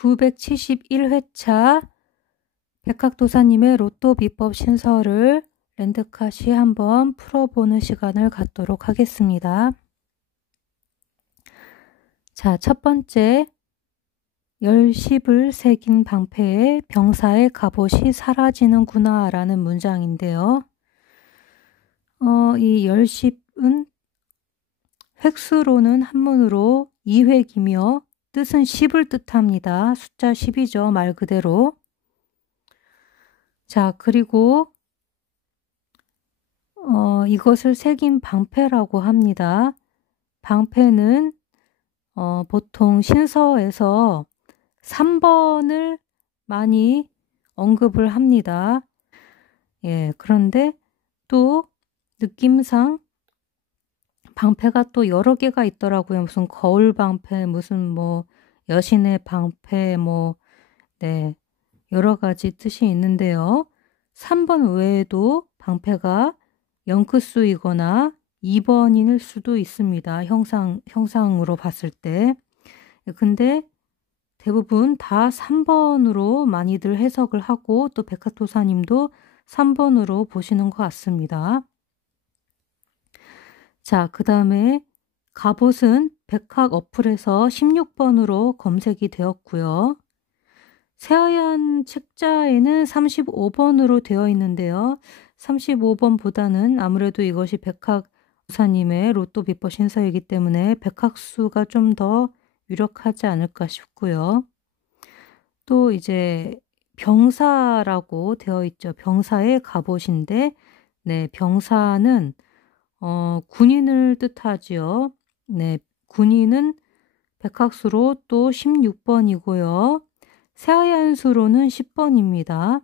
971회차 백학도사님의 로또 비법 신설을 랜드카시 한번 풀어보는 시간을 갖도록 하겠습니다. 자, 첫 번째, 열십을 새긴 방패에 병사의 갑옷이 사라지는구나 라는 문장인데요. 이 열십은 획수로는 한문으로 2획이며 뜻은 10을 뜻합니다. 숫자 10이죠. 말 그대로. 자, 그리고 이것을 새긴 방패라고 합니다. 방패는 보통 신서에서 3번을 많이 언급을 합니다. 예, 그런데 또 느낌상 방패가 또 여러 개가 있더라고요. 무슨 거울 방패, 무슨 뭐 여신의 방패, 네, 여러 가지 뜻이 있는데요. 3번 외에도 방패가 영크수이거나 2번일 수도 있습니다. 형상으로 봤을 때. 근데 대부분 다 3번으로 많이들 해석을 하고 또 백화토사님도 3번으로 보시는 것 같습니다. 자, 그 다음에 갑옷은 백학 어플에서 16번으로 검색이 되었고요. 새하얀 책자에는 35번으로 되어 있는데요. 35번보다는 아무래도 이것이 백학도사님의 로또 비법 신서이기 때문에 백학수가 좀 더 유력하지 않을까 싶고요. 또 이제 병사라고 되어 있죠. 병사의 갑옷인데, 네, 병사는 군인을 뜻하지요. 네, 군인은 백학수로 또 16번이고요. 새하얀 수로는 10번입니다.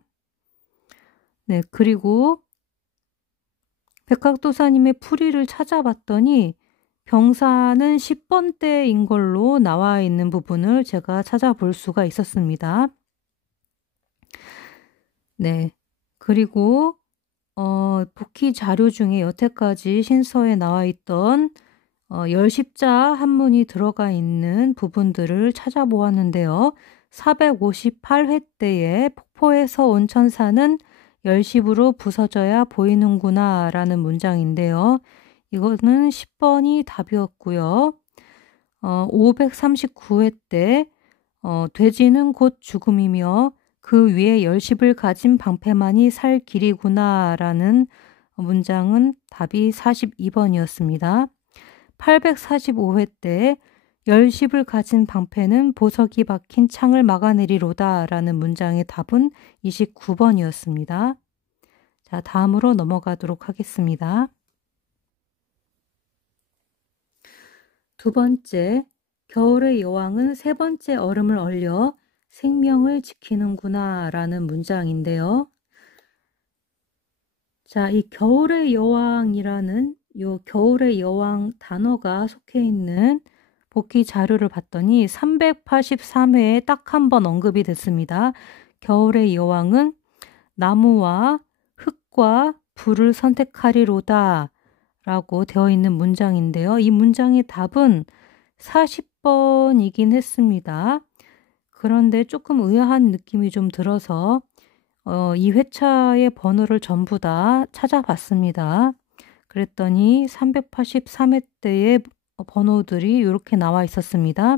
네, 그리고 백학도사님의 풀이를 찾아봤더니 병사는 10번대인 걸로 나와 있는 부분을 제가 찾아볼 수가 있었습니다. 네, 그리고 복귀 자료 중에 여태까지 신서에 나와 있던 열십자 한문이 들어가 있는 부분들을 찾아보았는데요. 458회 때에 폭포에서 온 천사는 열십으로 부서져야 보이는구나 라는 문장인데요. 이거는 10번이 답이었고요. 539회 때 돼지는 곧 죽음이며 그 위에 열십을 가진 방패만이 살 길이구나 라는 문장은 답이 42번이었습니다. 845회 때 열십을 가진 방패는 보석이 박힌 창을 막아내리로다 라는 문장의 답은 29번이었습니다. 자, 다음으로 넘어가도록 하겠습니다. 두 번째, 겨울의 여왕은 세 번째 얼음을 얼려 생명을 지키는구나 라는 문장인데요. 자, 이 겨울의 여왕이라는 요 겨울의 여왕 단어가 속해 있는 복귀 자료를 봤더니 383회에 딱 한 번 언급이 됐습니다. 겨울의 여왕은 나무와 흙과 불을 선택하리로다 라고 되어 있는 문장인데요. 이 문장의 답은 40번이긴 했습니다. 그런데 조금 의아한 느낌이 좀 들어서 이 회차의 번호를 전부 다 찾아봤습니다. 그랬더니 383회 때의 번호들이 이렇게 나와 있었습니다.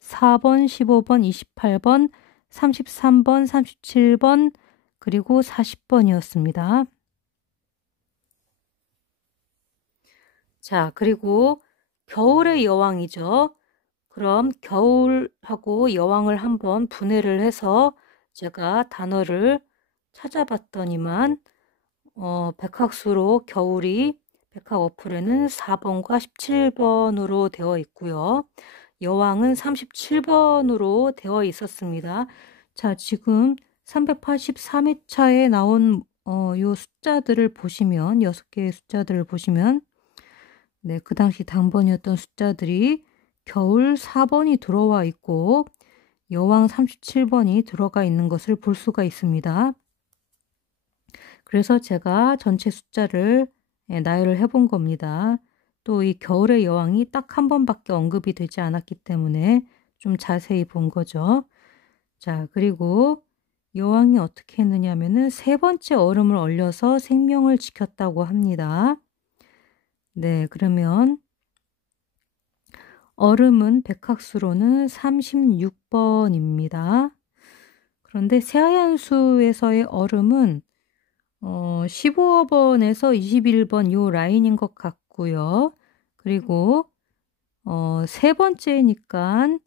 4번, 15번, 28번, 33번, 37번, 그리고 40번이었습니다. 자, 그리고 겨울의 여왕이죠. 그럼 겨울하고 여왕을 한번 분해를 해서 제가 단어를 찾아봤더니만 백학수로 겨울이 백학 어플에는 4번과 17번으로 되어 있고요. 여왕은 37번으로 되어 있었습니다. 자, 지금 383회차에 나온 요 숫자들을 보시면 6개의 숫자들을 보시면 네, 그 당시 당번이었던 숫자들이 겨울 4번이 들어와 있고 여왕 37번이 들어가 있는 것을 볼 수가 있습니다. 그래서 제가 전체 숫자를 나열을 해본 겁니다. 또 이 겨울의 여왕이 딱 한 번밖에 언급이 되지 않았기 때문에 좀 자세히 본 거죠. 자, 그리고 여왕이 어떻게 했느냐 하면은 세 번째 얼음을 얼려서 생명을 지켰다고 합니다. 네, 그러면 얼음은 백학수로는 36번입니다. 그런데 새하얀수에서의 얼음은 15번에서 21번 요 라인인 것 같고요. 그리고 세 번째니까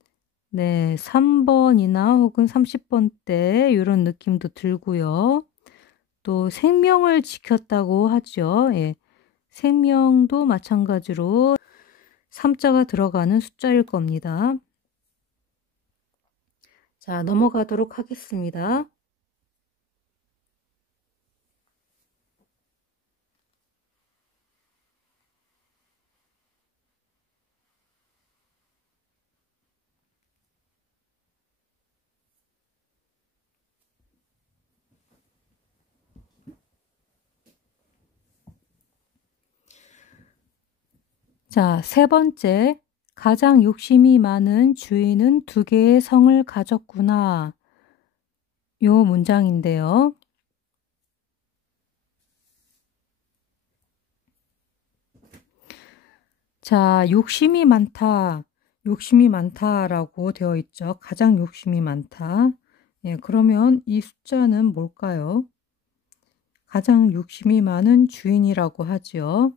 네, 3번이나 혹은 30번대 이런 느낌도 들고요. 또 생명을 지켰다고 하죠. 예. 생명도 마찬가지로 3자가 들어가는 숫자일 겁니다. 자, 넘어가도록 하겠습니다. 자, 세 번째. 가장 욕심이 많은 주인은 2개의 성을 가졌구나. 요 문장인데요. 자, 욕심이 많다. 욕심이 많다라고 되어 있죠. 가장 욕심이 많다. 예, 그러면 이 숫자는 뭘까요? 가장 욕심이 많은 주인이라고 하죠.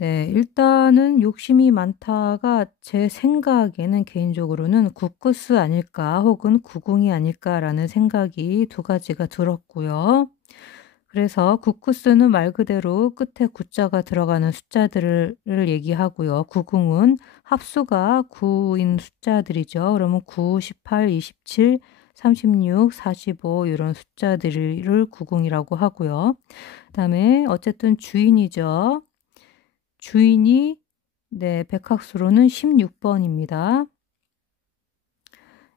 네, 일단은 욕심이 많다가 제 생각에는 개인적으로는 국구스 아닐까 혹은 구궁이 아닐까라는 생각이 2가지가 들었고요. 그래서 국구스는 말 그대로 끝에 구자가 들어가는 숫자들을 얘기하고요. 구궁은 합수가 9인 숫자들이죠. 그러면 9, 18, 27, 36, 45 이런 숫자들을 구궁이라고 하고요. 그다음에 어쨌든 주인이죠. 주인이 네, 백학수로는 16번입니다.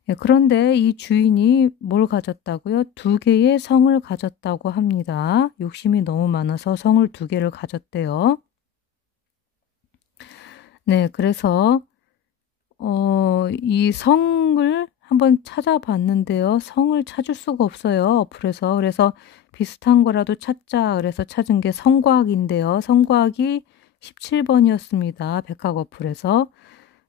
예, 그런데 이 주인이 뭘 가졌다고요? 2개의 성을 가졌다고 합니다. 욕심이 너무 많아서 성을 2개를 가졌대요. 네, 그래서 이 성을 한번 찾아봤는데요. 성을 찾을 수가 없어요. 어플에서. 그래서 비슷한 거라도 찾자. 그래서 찾은 게 성곽인데요. 성곽이 17번이었습니다. 백학 어플에서.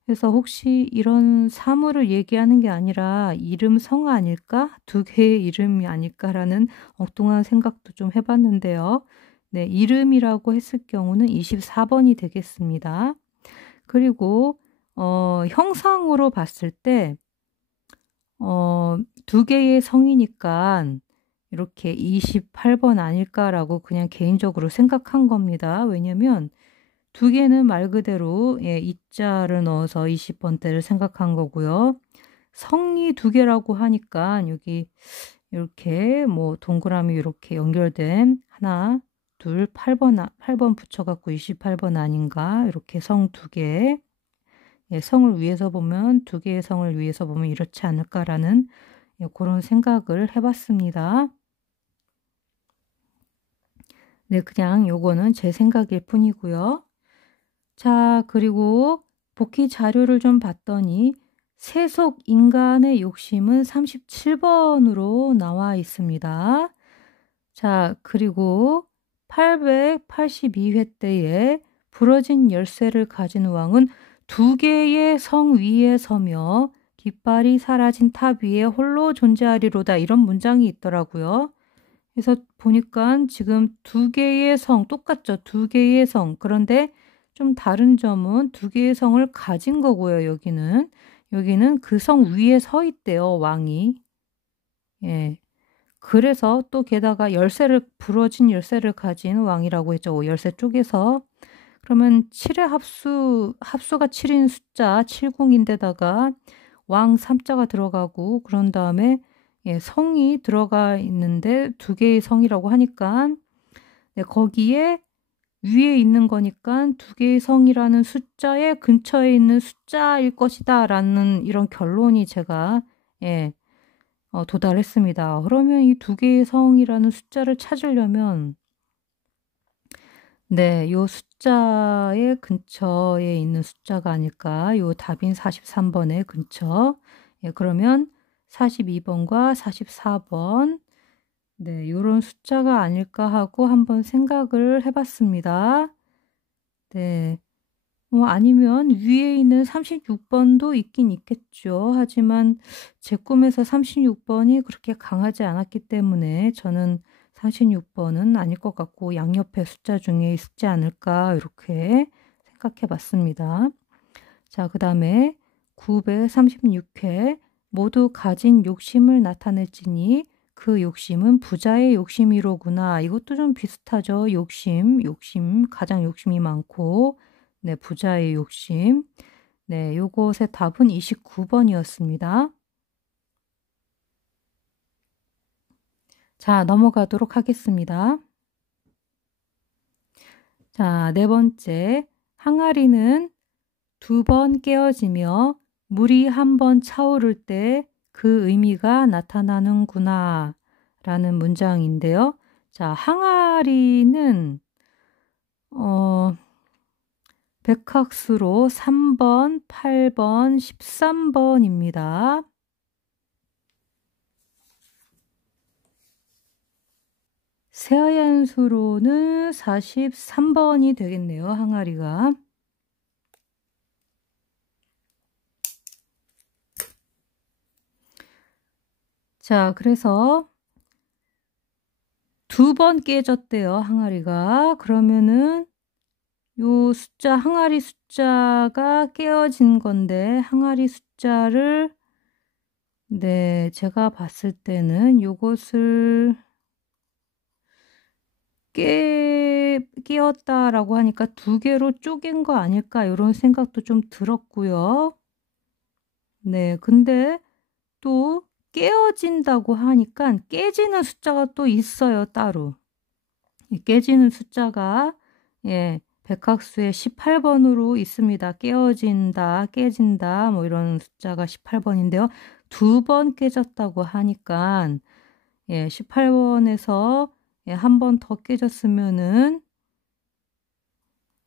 그래서 혹시 이런 사물을 얘기하는 게 아니라 이름 성 아닐까? 2개의 이름이 아닐까라는 엉뚱한 생각도 좀 해봤는데요. 네, 이름이라고 했을 경우는 24번이 되겠습니다. 그리고 형상으로 봤을 때 2개의 성이니까 이렇게 28번 아닐까라고 그냥 개인적으로 생각한 겁니다. 왜냐면 2개는 말 그대로 예, 이자를 넣어서 20번대를 생각한 거고요. 성이 2개라고 하니까 여기 이렇게 뭐 동그라미 이렇게 연결된 하나, 둘, 8번 붙여갖고 28번 아닌가 이렇게 성 2개 예, 성을 위해서 보면 2개의 성을 위해서 보면 이렇지 않을까라는 예, 그런 생각을 해봤습니다. 네, 그냥 요거는 제 생각일 뿐이고요. 자, 그리고 복귀 자료를 좀 봤더니 세속 인간의 욕심은 37번으로 나와 있습니다. 자, 그리고 882회 때에 부러진 열쇠를 가진 왕은 2개의 성 위에 서며 깃발이 사라진 탑 위에 홀로 존재하리로다. 이런 문장이 있더라고요. 그래서 보니까 지금 2개의 성, 똑같죠? 2개의 성. 그런데 좀 다른 점은 2개의 성을 가진 거고요, 여기는. 여기는 그 성 위에 서 있대요, 왕이. 예. 그래서 또 게다가 부러진 열쇠를 가진 왕이라고 했죠. 열쇠 쪽에서. 그러면 7의 합수가 7인 숫자 70인데다가 왕 3자가 들어가고 그런 다음에 예, 성이 들어가 있는데 2개의 성이라고 하니까 네, 거기에 위에 있는 거니까 2개의 성이라는 숫자의 근처에 있는 숫자일 것이다 라는 이런 결론이 제가 예, 도달했습니다. 그러면 이 2개의 성이라는 숫자를 찾으려면 네, 요 숫자의 근처에 있는 숫자가 아닐까. 요 답인 43번의 근처. 예, 그러면 42번과 44번. 네, 요런 숫자가 아닐까 하고 한번 생각을 해봤습니다. 네. 아니면 위에 있는 36번도 있긴 있겠죠. 하지만 제 꿈에서 36번이 그렇게 강하지 않았기 때문에 저는 36번은 아닐 것 같고 양옆의 숫자 중에 있지 않을까 이렇게 생각해 봤습니다. 자, 그 다음에 936회 모두 가진 욕심을 나타낼지니 그 욕심은 부자의 욕심이로구나. 이것도 좀 비슷하죠. 욕심, 가장 욕심이 많고 네, 부자의 욕심. 네, 요것의 답은 29번이었습니다. 자, 넘어가도록 하겠습니다. 자, 네 번째. 항아리는 2번 깨어지며 물이 1번 차오를 때 그 의미가 나타나는구나 라는 문장인데요. 자, 항아리는 백학수로 3번, 8번, 13번입니다. 새하얀수로는 43번이 되겠네요. 항아리가. 자, 그래서 2번 깨졌대요. 항아리가. 그러면은 요 숫자, 항아리 숫자가 깨어진 건데 항아리 숫자를 네, 제가 봤을 때는 요것을 깨었다라고 하니까 2개로 쪼갠 거 아닐까 이런 생각도 좀 들었고요. 네, 근데 또 깨어진다고 하니까 깨지는 숫자가 또 있어요, 따로. 깨지는 숫자가 예, 백학수의 18번으로 있습니다. 깨어진다, 깨진다 뭐 이런 숫자가 18번인데요. 2번 깨졌다고 하니까 예, 18번에서 예, 1번 더 깨졌으면은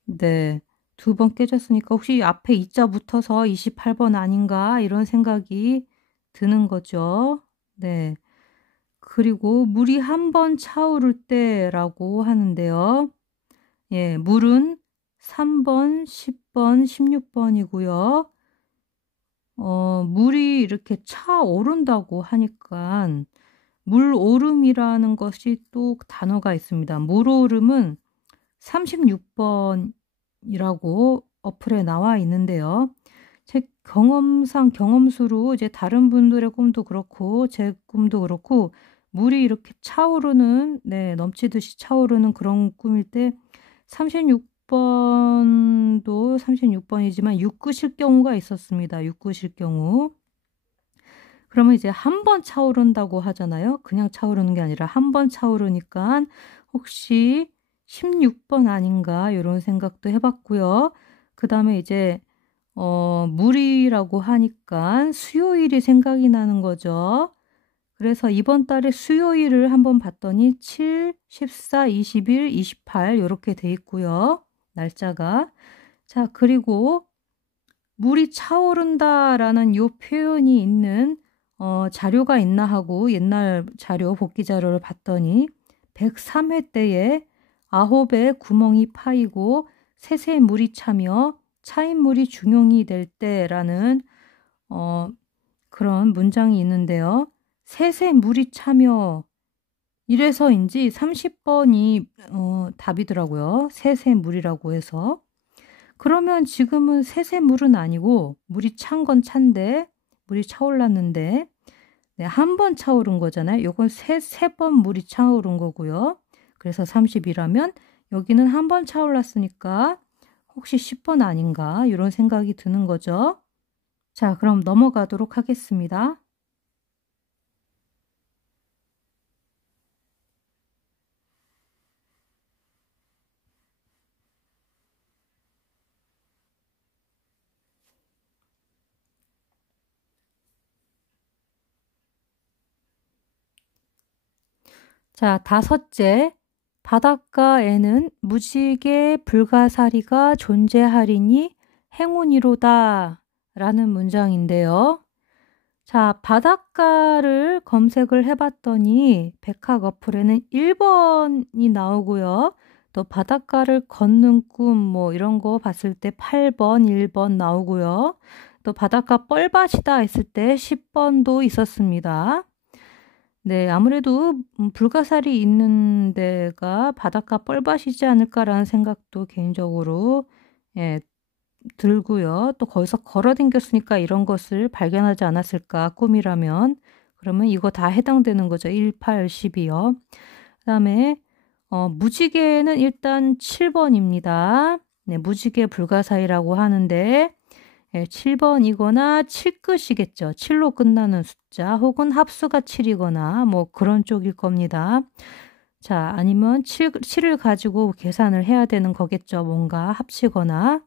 네, 2번 깨졌으니까 혹시 앞에 2자 붙어서 28번 아닌가 이런 생각이 드는 거죠. 네. 그리고 물이 1번 차오를 때라고 하는데요. 예, 물은 3번, 10번, 16번이고요. 물이 이렇게 차오른다고 하니까 물오름이라는 것이 또 단어가 있습니다. 물오름은 36번이라고 어플에 나와 있는데요. 제 경험수로 이제 다른 분들의 꿈도 그렇고 제 꿈도 그렇고 물이 이렇게 차오르는 네, 넘치듯이 차오르는 그런 꿈일 때 36번도 36번이지만 6구실 경우가 있었습니다. 6구실 경우. 그러면 이제 1번 차오른다고 하잖아요. 그냥 차오르는 게 아니라 1번 차오르니까 혹시 16번 아닌가 이런 생각도 해봤고요. 그 다음에 이제 물이라고 하니까 수요일이 생각이 나는 거죠. 그래서 이번 달에 수요일을 한번 봤더니 7, 14, 20일, 28 이렇게 돼 있고요. 날짜가. 자, 그리고 물이 차오른다라는 요 표현이 있는 자료가 있나 하고 옛날 자료, 복기 자료를 봤더니 103회 때에 9에 구멍이 파이고 셋에 물이 차며 차인 물이 중용이 될 때라는 그런 문장이 있는데요. 셋에 물이 차며 이래서인지 30번이 답이더라고요. 셋에 물이라고 해서. 그러면 지금은 셋에 물은 아니고 물이 찬 건 찬데 물이 차올랐는데 네, 1번 차오른 거잖아요. 요건 세 번 물이 차오른 거고요. 그래서 30이라면 여기는 1번 차올랐으니까 혹시 10번 아닌가 이런 생각이 드는 거죠. 자, 그럼 넘어가도록 하겠습니다. 자, 5째. 바닷가에는 무지개 불가사리가 존재하리니 행운이로다 라는 문장인데요. 자, 바닷가를 검색을 해봤더니 백학 어플에는 1번이 나오고요. 또 바닷가를 걷는 꿈 뭐 이런 거 봤을 때 8번, 1번 나오고요. 또 바닷가 뻘밭이다 했을 때 10번도 있었습니다. 네, 아무래도 불가사리 있는 데가 바닷가 뻘밭이지 않을까라는 생각도 개인적으로 예, 들고요. 또 거기서 걸어 댕겼으니까 이런 것을 발견하지 않았을까, 꿈이라면. 그러면 이거 다 해당되는 거죠. 1, 8, 10이요. 그 다음에 무지개는 일단 7번입니다. 네, 무지개 불가사의라고 하는데 7번이거나 7끝이겠죠. 7로 끝나는 숫자 혹은 합수가 7이거나 뭐 그런 쪽일 겁니다. 자, 아니면 7을 가지고 계산을 해야 되는 거겠죠. 뭔가 합치거나.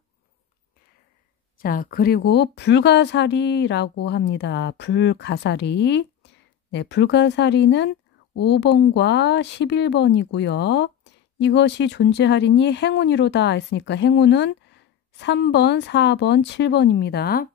자, 그리고 불가사리라고 합니다. 불가사리. 네, 불가사리는 5번과 11번이고요. 이것이 존재하리니 행운이로다 했으니까 행운은 3번, 4번, 7번입니다.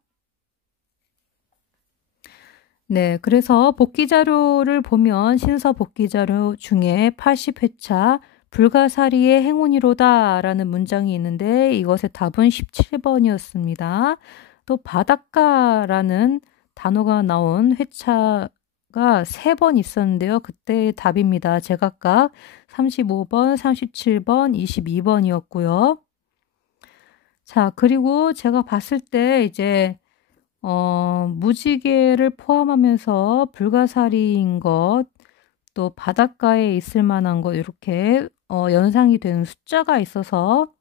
네, 그래서 복귀 자료를 보면 신서 복귀 자료 중에 80회차 불가사리의 행운이로다 라는 문장이 있는데 이것의 답은 17번이었습니다. 또 바닷가라는 단어가 나온 회차가 3번 있었는데요. 그때의 답입니다. 제각각 35번, 37번, 22번이었고요. 자, 그리고 제가 봤을 때 이제 무지개를 포함하면서 불가사리인 것, 또 바닷가에 있을 만한 것 이렇게 연상이 되는 숫자가 있어서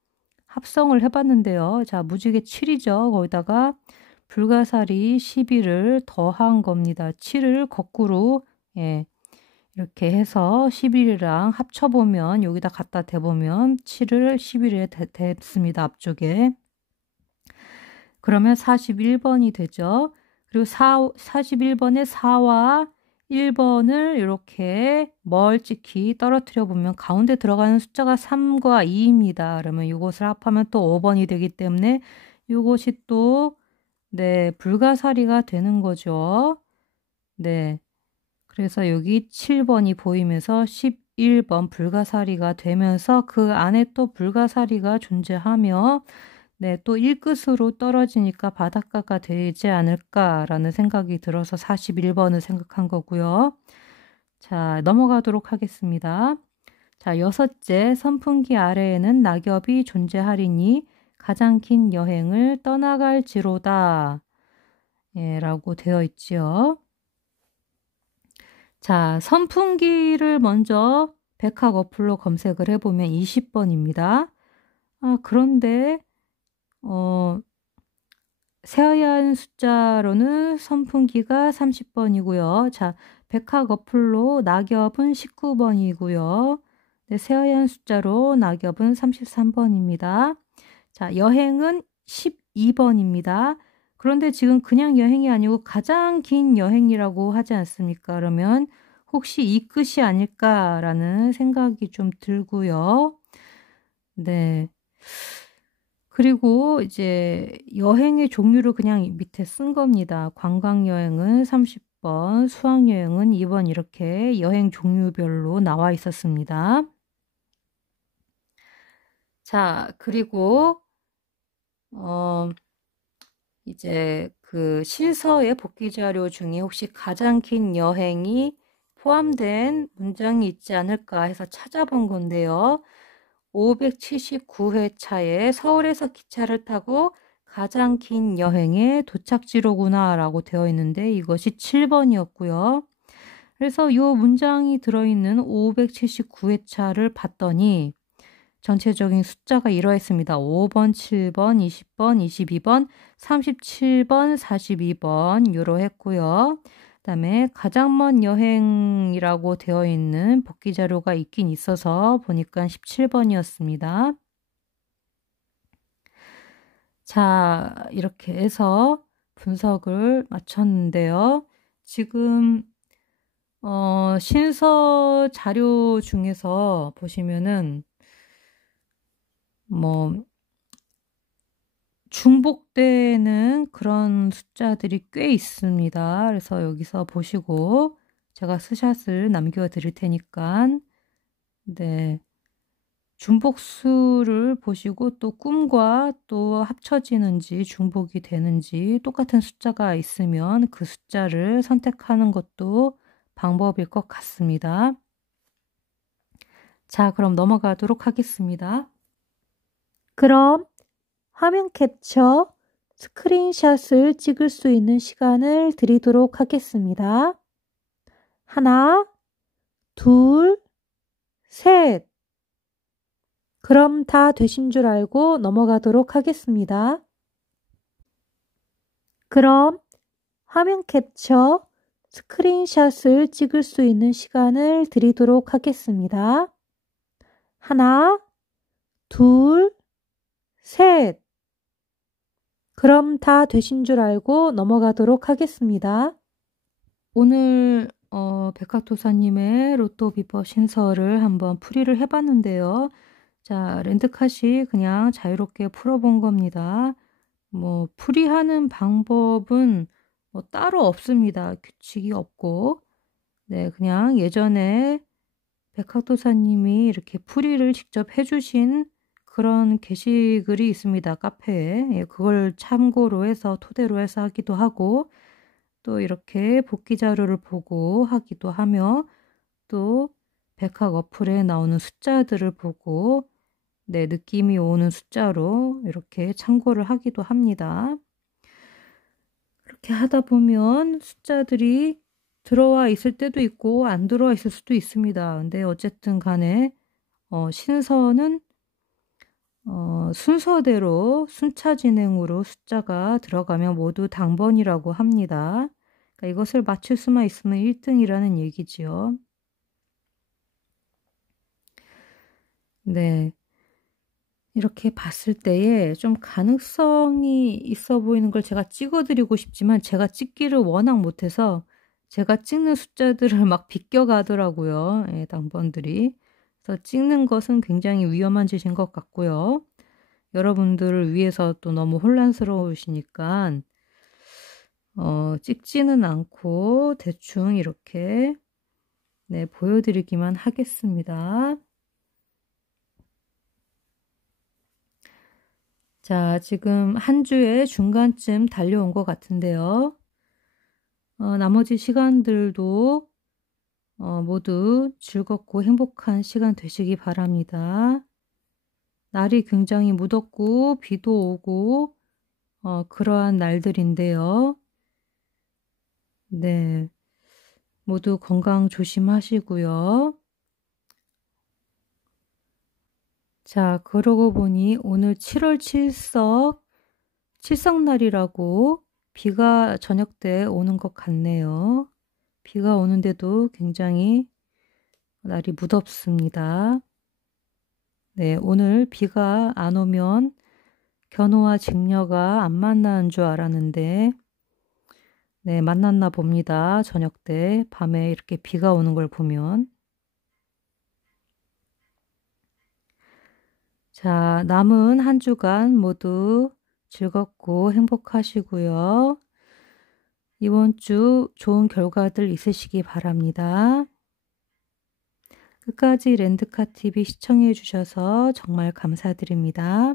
합성을 해봤는데요. 자, 무지개 7이죠. 거기다가 불가사리 12를 더한 겁니다. 7을 거꾸로 이렇게 해서 11이랑 합쳐보면 여기다 갖다 대보면 7을 11에 댔습니다. 앞쪽에. 그러면 41번이 되죠. 그리고 41번에 4와 1번을 이렇게 멀찍이 떨어뜨려 보면 가운데 들어가는 숫자가 3과 2입니다. 그러면 이것을 합하면 또 5번이 되기 때문에 이것이 또 네, 불가사리가 되는 거죠. 네. 그래서 여기 7번이 보이면서 11번 불가사리가 되면서 그 안에 또 불가사리가 존재하며 네, 또 1끝으로 떨어지니까 바닷가가 되지 않을까라는 생각이 들어서 41번을 생각한 거고요. 자, 넘어가도록 하겠습니다. 자, 6째, 선풍기 아래에는 낙엽이 존재하리니 가장 긴 여행을 떠나갈지로다. 예, 라고 되어 있지요. 자, 선풍기를 먼저 백학 어플로 검색을 해보면 20번입니다. 그런데 새하얀 숫자로는 선풍기가 30번이고요. 자, 백학 어플로 낙엽은 19번이고요. 네, 새하얀 숫자로 낙엽은 33번입니다. 자, 여행은 12번입니다. 그런데 지금 그냥 여행이 아니고 가장 긴 여행이라고 하지 않습니까? 그러면 혹시 이 끝이 아닐까라는 생각이 좀 들고요. 네. 그리고 이제 여행의 종류를 그냥 밑에 쓴 겁니다. 관광여행은 30번, 수학여행은 2번 이렇게 여행 종류별로 나와 있었습니다. 자, 그리고 이제 그 신서의 복귀 자료 중에 혹시 가장 긴 여행이 포함된 문장이 있지 않을까 해서 찾아본 건데요. 579회차에 서울에서 기차를 타고 가장 긴 여행의 도착지로구나 라고 되어 있는데 이것이 7번이었고요. 그래서 이 문장이 들어있는 579회차를 봤더니 전체적인 숫자가 이러했습니다. 5번, 7번, 20번, 22번, 37번, 42번 이러했고요. 그다음에 가장 먼 여행이라고 되어 있는 복귀 자료가 있긴 있어서 보니까 17번이었습니다. 자, 이렇게 해서 분석을 마쳤는데요. 지금 신서 자료 중에서 보시면은 뭐 중복되는 그런 숫자들이 꽤 있습니다. 그래서 여기서 보시고 제가 스샷을 남겨 드릴 테니까 네. 중복수를 보시고 또 꿈과 또 합쳐지는지 중복이 되는지 똑같은 숫자가 있으면 그 숫자를 선택하는 것도 방법일 것 같습니다. 자, 그럼 넘어가도록 하겠습니다. 그럼 화면 캡처, 스크린샷을 찍을 수 있는 시간을 드리도록 하겠습니다. 하나, 둘, 셋. 그럼 다 되신 줄 알고 넘어가도록 하겠습니다. 그럼 화면 캡처, 스크린샷을 찍을 수 있는 시간을 드리도록 하겠습니다. 하나, 둘, 셋. 그럼 다 되신 줄 알고 넘어가도록 하겠습니다. 오늘 백학도사님의 로또 비법 신설을 한번 풀이를 해봤는데요. 자, 랜드카시 그냥 자유롭게 풀어본 겁니다. 뭐 풀이하는 방법은 뭐 따로 없습니다. 규칙이 없고. 네, 그냥 예전에 백학도사님이 이렇게 풀이를 직접 해주신 그런 게시글이 있습니다. 카페에. 예, 그걸 참고로 해서 토대로 해서 하기도 하고 또 이렇게 복귀 자료를 보고 하기도 하며 또 백학 어플에 나오는 숫자들을 보고 네, 느낌이 오는 숫자로 이렇게 참고를 하기도 합니다. 그렇게 하다 보면 숫자들이 들어와 있을 때도 있고 안 들어와 있을 수도 있습니다. 근데 어쨌든 간에 신선은 순서대로 순차 진행으로 숫자가 들어가면 모두 당번이라고 합니다. 그러니까 이것을 맞출 수만 있으면 1등이라는 얘기지요. 네. 이렇게 봤을 때에 좀 가능성이 있어 보이는 걸 제가 찍어드리고 싶지만 제가 찍기를 워낙 못해서 제가 찍는 숫자들을 막 비껴가더라고요. 예, 당번들이. 그래서 찍는 것은 굉장히 위험한 짓인 것 같고요. 여러분들을 위해서 또 너무 혼란스러우시니까 찍지는 않고 대충 이렇게 네, 보여드리기만 하겠습니다. 자, 지금 한 주의 중간쯤 달려온 것 같은데요. 나머지 시간들도 모두 즐겁고 행복한 시간 되시기 바랍니다. 날이 굉장히 무덥고 비도 오고 그러한 날들인데요. 네, 모두 건강 조심하시고요. 자, 그러고 보니 오늘 7월 7석날이라고 비가 저녁 때 오는 것 같네요. 비가 오는데도 굉장히 날이 무덥습니다. 네, 오늘 비가 안 오면 견우와 직녀가 안 만나는 줄 알았는데 네, 만났나 봅니다. 저녁 때 밤에 이렇게 비가 오는 걸 보면. 자, 남은 한 주간 모두 즐겁고 행복하시고요. 이번 주 좋은 결과들 있으시기 바랍니다. 끝까지 랜드카TV 시청해 주셔서 정말 감사드립니다.